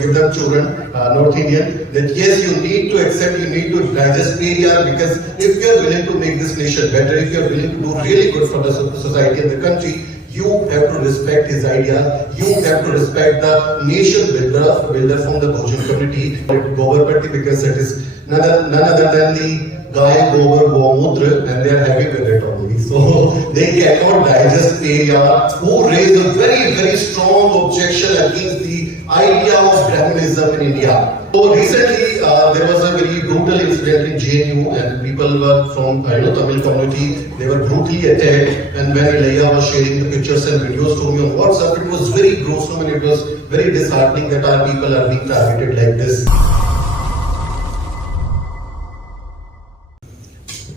give them children, North Indian, that yes, you need to accept, you need to digest PDR, because if you are willing to make this nation better, if you are willing to do really good for the society and the country, you have to respect his ideas, you have to respect the nation builder from the Bhujan community, Gobarpatti, because it is none other than the Gaya, Gobar, Gomudra, and they are happy with it only. So they cannot digest Periyar, who raised a very, very strong objection against the idea of Brahmanism in India. So recently, there was a very brutal incident in JNU, and people were from Tamil community. They were brutally attacked. And when Ilayya was sharing the pictures and videos to me on WhatsApp, it was very gruesome and it was very disheartening that our people are being targeted like this.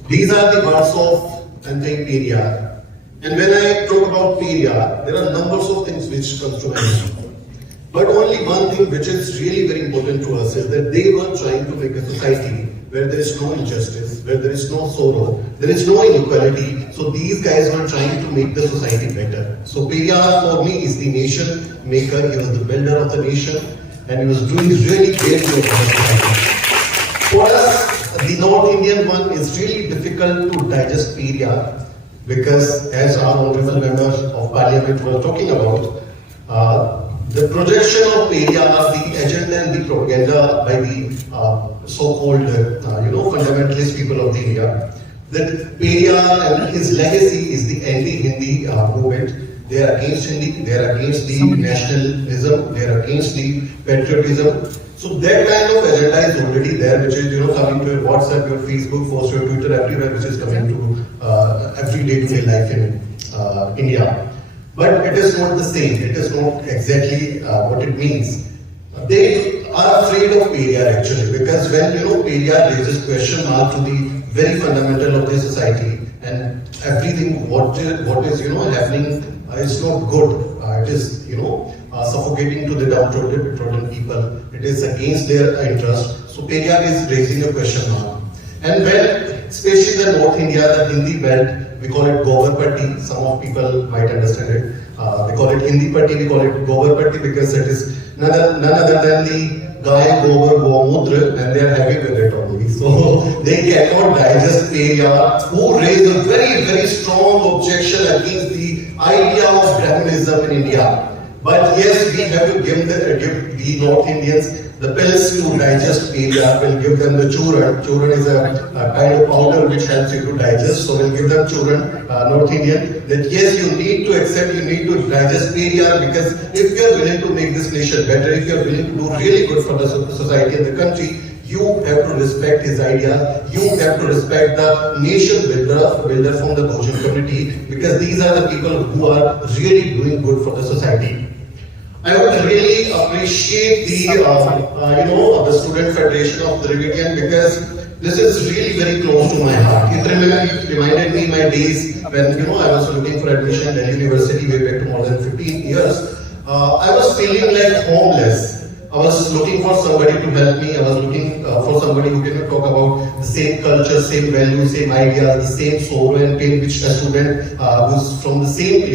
These are the words of anti-Periyar. And when I talk about Periyar, there are numbers of things which come to my mind. But only one thing which is really very important to us is that they were trying to make a society where there is no injustice, where there is no sorrow, there is no inequality. So these guys were trying to make the society better. So Periyar for me is the nation maker. He was the builder of the nation, and he was doing really great work for the society. For us, the North Indian one is really difficult to digest Periyar, because as our honorable member of parliament were talking about, the projection of Periyar, the agenda and the propaganda by the so-called fundamentalist people of the India, that Periyar and his legacy is the anti-Hindi movement. They are against Hindi, they are against the nationalism, they are against the patriotism. So that kind of agenda is already there, which is coming to your WhatsApp, your Facebook post, your Twitter, everywhere, which is coming to every day-to-day life in India. But it is not the same. It is not exactly what it means. They are afraid of Periyar actually, because when Periyar raises question mark to the very fundamental of the society, and everything what is happening is not good. It is suffocating to the downtrodden people. It is against their interest. So Periyar is raising a question mark. And when, especially the North India, the Hindi belt, we call it Gobarpatti. Some of people might understand it. They call it Hindi Patti, we call it Gobarpatti, because it is none other than the Gaya, Gobar, Gomudra, and they are happy with it only. So they cannot digest Periyar, who raised a very, very strong objection against the idea of Brahmanism in India. But yes, we have to give the North Indians the pills to digest Periyar. We'll give them the Chauhan. Chauhan is a kind of powder which helps you to digest. So we'll give them Chauhan, North Indian, that yes, you need to accept, you need to digest Periyar, because if you are willing to make this nation better, if you are willing to do really good for the society and the country, you have to respect his ideas, you have to respect the nation builder from the Bhujan community, because these are the people who are really doing good for the society. I would really appreciate the Student Federation of Dravidian, because this is really very close to my heart. It reminded me my days when I was looking for admission at Delhi University way back to more than 15 years. I was feeling like homeless. I was looking for somebody to help me. I was looking for somebody who can talk about the same culture, same values, same ideas, the same sorrow and pain which a student who's from the same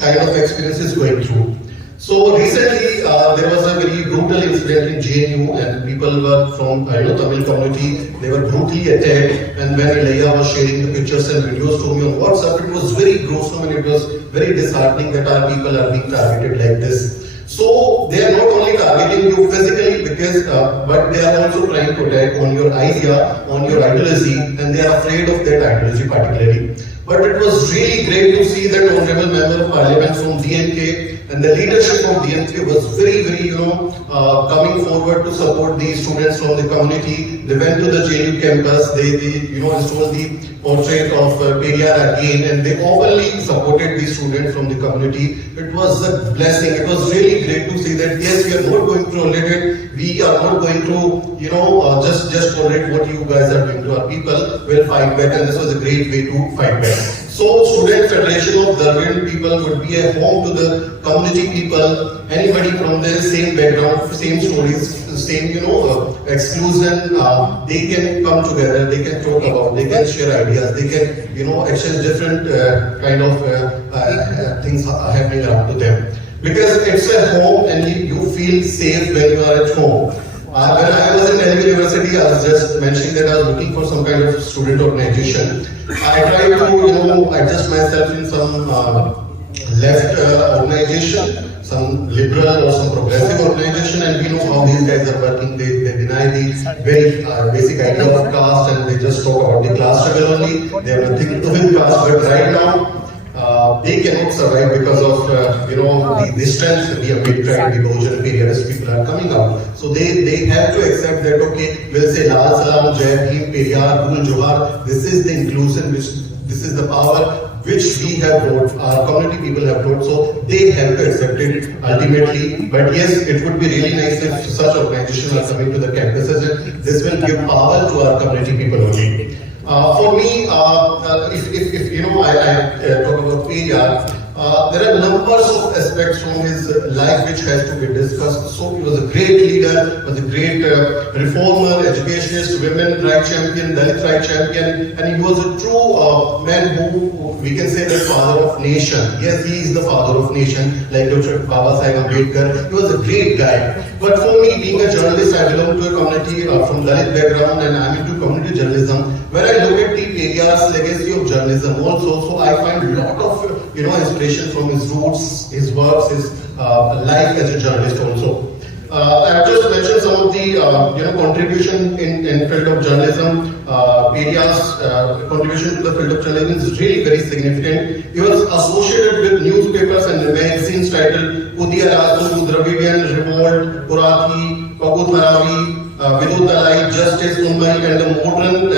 kind of experience is going through. So recently, there was a very brutal incident in JNU, and people were from Tamil community. They were brutally attacked, and when Ilayya was sharing the pictures and videos to me on WhatsApp, it was very gruesome and it was very disheartening that our people are being targeted like this. So they are not only targeting you physically, but they are also trying to attack on your idea, on your ideology, and they are afraid of that ideology particularly. But it was really great to see that honorable member of parliament from DNK and the leadership of DNK was very, very, coming forward to support the students from the community. They went to the JNU campus, they installed the portrait of Periyar again, and they openly supported the students from the community. It was a blessing. It was really great to see that yes, we are not going to tolerate it. We are not going to, just tolerate what you guys are doing to our people. We'll fight back, and this was a great way to fight back. So, Student Federation of Dravidian people would be a home to the community people, anybody from the same background, same stories, same, exclusion. They can come together, they can talk about, they can share ideas, they can, exchange different kind of things happening around to them. Because it's a home and you feel safe when you are at home. When I was in Delhi University, I was just mentioning that I was looking for some kind of student organization. I tried to adjust myself in some left organization, some liberal or some progressive organization, and we know how these guys are working. They deny the very basic idea of caste, and they just talk about the class struggle only. They have nothing to do with caste. But right now, they cannot survive because of the strength the Ambedkar, the Bahujan imperialist people are coming out. So they have to accept that, okay, we'll say Lal Salam, Jai Bhim, Periyar, Gul Johar. This is the inclusion, this is the power which we have brought, our community people have brought, so they have to accept it ultimately. But yes, it would be really nice if such organizations are coming to the campuses, and this will give power to our community people only. For me, if I talk about Periyar, there are numbers of aspects from his life which has to be discussed. So he was a great leader, was a great reformer, educationist, women right champion, Dalit right champion, and he was a true man who we can say the father of nation. Yes, he is the father of nation, like Dr. Baba Sahib Ambedkar. He was a great guy. But for me, being a journalist, I belong to a community from Dalit background, and I'm into community journalism. When I look at the Periyar's legacy of journalism also, so I find a lot of inspiration from his roots, his works, his life as a journalist also. I've just mentioned some of the contribution in field of journalism. Periyar's contribution to the field of journalism is really very significant. He was associated with newspapers and magazines titled Udiya Rasu, Dravidian Revolt, Purathi, Pagudharavi, Viduthalai, Justice, Mumbai, and the Modern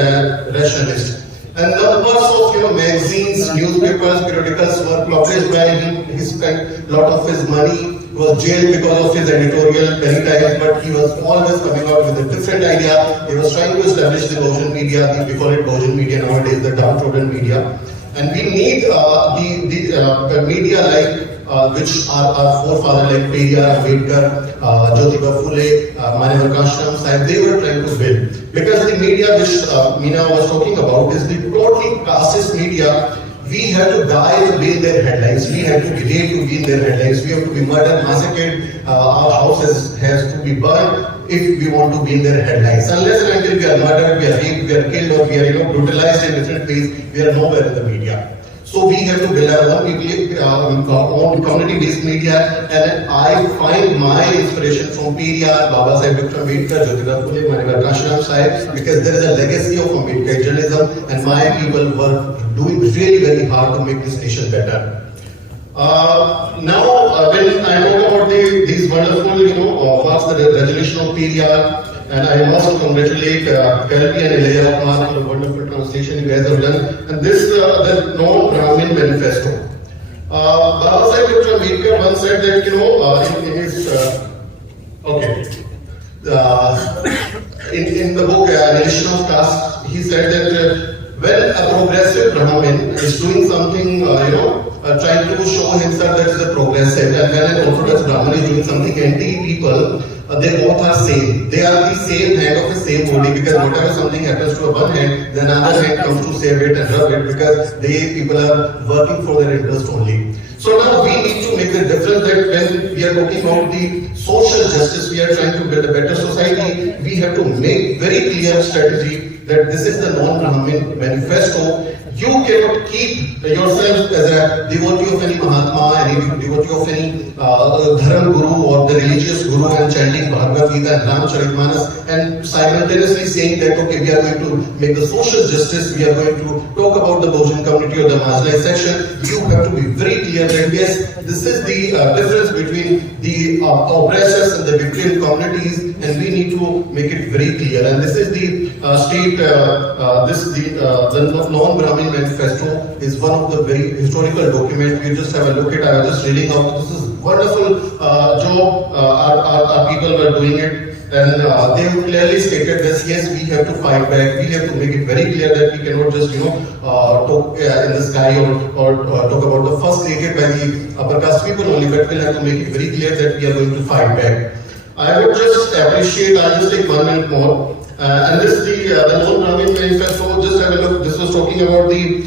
Rationalist. And numbers of magazines, newspapers, periodicals were published by him. He spent a lot of his money. He was jailed because of his editorial many times, but he was always coming out with a different idea. He was trying to establish the Bahujan media. We call it Bahujan media nowadays, the downtrodden media. And we need the media like which our forefathers like Periyar, Ambedkar, Jyotiba Phule, Manevar Kashram Sahib, they were trying to build. Because the media which Meena was talking about is the totally casteist media. We have to die to be in their headlines. We have to be raped to be in their headlines. We have to be murdered, massacred. Our house has to be burned if we want to be in their headlines. Unless and until we are murdered, we are raped, we are killed, or we are brutalized in different ways, we are nowhere in the media. So we have to build our own community-based media, and I find my inspiration from Periyar, Baba Sahib Dr. Ambedkar, Jyotiba Phule, Manevar Kashram Sahib, because there is a legacy of Ambedkar journalism, and my people were doing really very hard to make this nation better. Now, when I talk about these wonderful, works, the resolution of Periyar, and I must congratulate Kalpi and Ilaya for the wonderful translation you guys have done. And this, the non-Brahmin manifesto. Baba Sahib Dr. Ambedkar once said that, in his, in the book Nation of Caste, he said that when a progressive Brahmin is doing something, trying to show himself that he's a progressive, and when an orthodox Brahmin is doing something anti-people, they both are same. They are the same hand of the same body, because whatever something happens to a one hand, the another hand comes to save it and rub it, because they people are working for their interest only. So now we need to make the difference that when we are talking about the social justice, we are trying to build a better society, we have to make very clear strategy that this is the non-Brahmin manifesto. You cannot keep yourself as a devotee of any Mahatma, any devotee of any Dharam Guru or the religious Guru, and chanting Bhagavad Gita and Ramcharitmanas, and simultaneously saying that, okay, we are going to make the social justice, we are going to talk about the Bahujan community or the marginalized section. You have to be very clear that yes, this is the difference between the oppressors and the victim communities, and we need to make it very clear. And this is the the non-Brahmin manifesto is one of the very historical documents. We just have a look at. I was just reading out. This is wonderful job. Our people were doing it, and they have clearly stated this. Yes, we have to fight back. We have to make it very clear that we cannot just talk in the sky or talk about the first created by the upper caste people only, but we'll have to make it very clear that we are going to fight back. I would just appreciate. I'll just take 1 minute more. And this the non-Brahmin manifesto. Just have a look. This was talking about the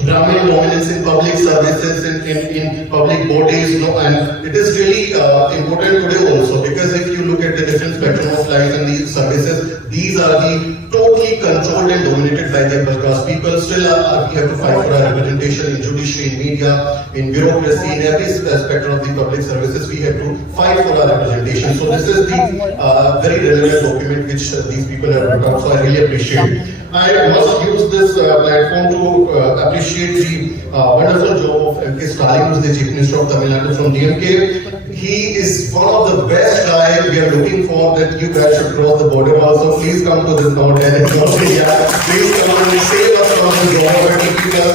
Brahmin dominance in public services, in public bodies, and it is really important today also, because if you look at the different spectrum of life in these services, these are the totally controlled and dominated by the upper class people. Still, we have to fight for our representation in judiciary, in media, in bureaucracy, in every spectrum of the public services. We have to fight for our representation. So this is the very relevant document which these people have put out. So I really appreciate it. I must use this platform to appreciate the wonderful job of M.K. Stalin, who is the Chief Minister of Tamil Nadu from DMK. He is one of the best guys we are looking for, that you guys should cross the border also. Please come to this North and North India. Please come and save us from the poverty people.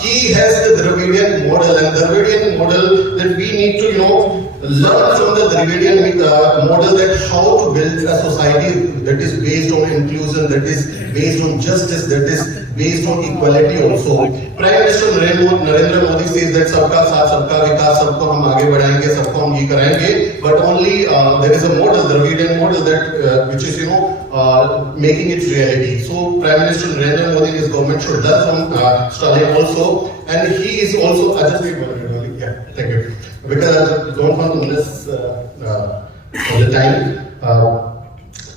He has the Dravidian model, and Dravidian model that we need to, learn from the Dravidian model, that how to build a society that is based on inclusion, that is based on justice, that is based on equality also. Prime Minister Narendra Modi says that सबका साथ सबका विकास, सबको हम आगे बढ़ाएंगे, सबको हम ये कराएंगे, but only there is a model, the Dravidian model, that which is making it reality. So Prime Minister Narendra Modi and his government should learn from Stalin also, and he is also. I just need 1 minute only. Yeah, thank you. Because I don't want to miss all the time.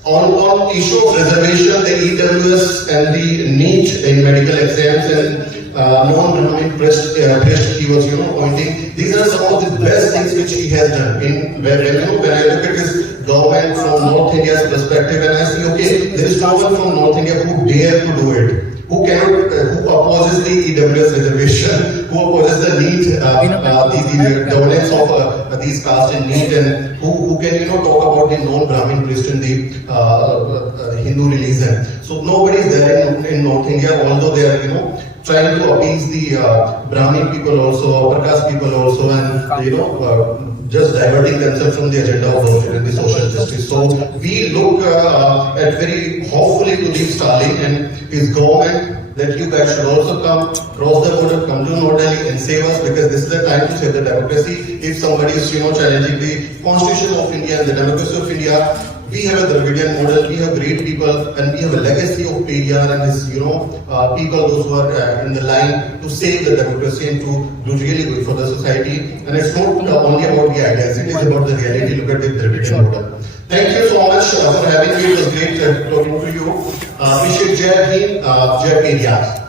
On issue of reservation, the EWS and the NEET in medical exams and non-Brahmin pressed he was pointing. These are some of the best things which he has done. When I look at his government from North India's perspective, and I see, okay, there is no one from North India who dare to do it. Who opposes the EWS reservation, who opposes the NEET, the dominance of these castes in NEET, and who can talk about the non-Brahmin priest in the Hindu religion. So nobody is there in North India, although they are trying to appease the Brahmin people also, upper caste people also, and just diverting themselves from the agenda of the social justice. So we look at very hopefully to the Stalin and his government, that you guys should also come, cross the border, come to North Delhi and save us, because this is the time to save the democracy. If somebody is challenging the Constitution of India and the democracy of India, we have a Dravidian model, we have great people, and we have a legacy of Periyar and his, people, those who are in the line to save the democracy and to do really good for the society. And it's not only about the ideas, it is about the reality. Look at the Dravidian model. Thank you so much for having me. It was great talking to you. Appreciate Jai Hind, Jai Periyar.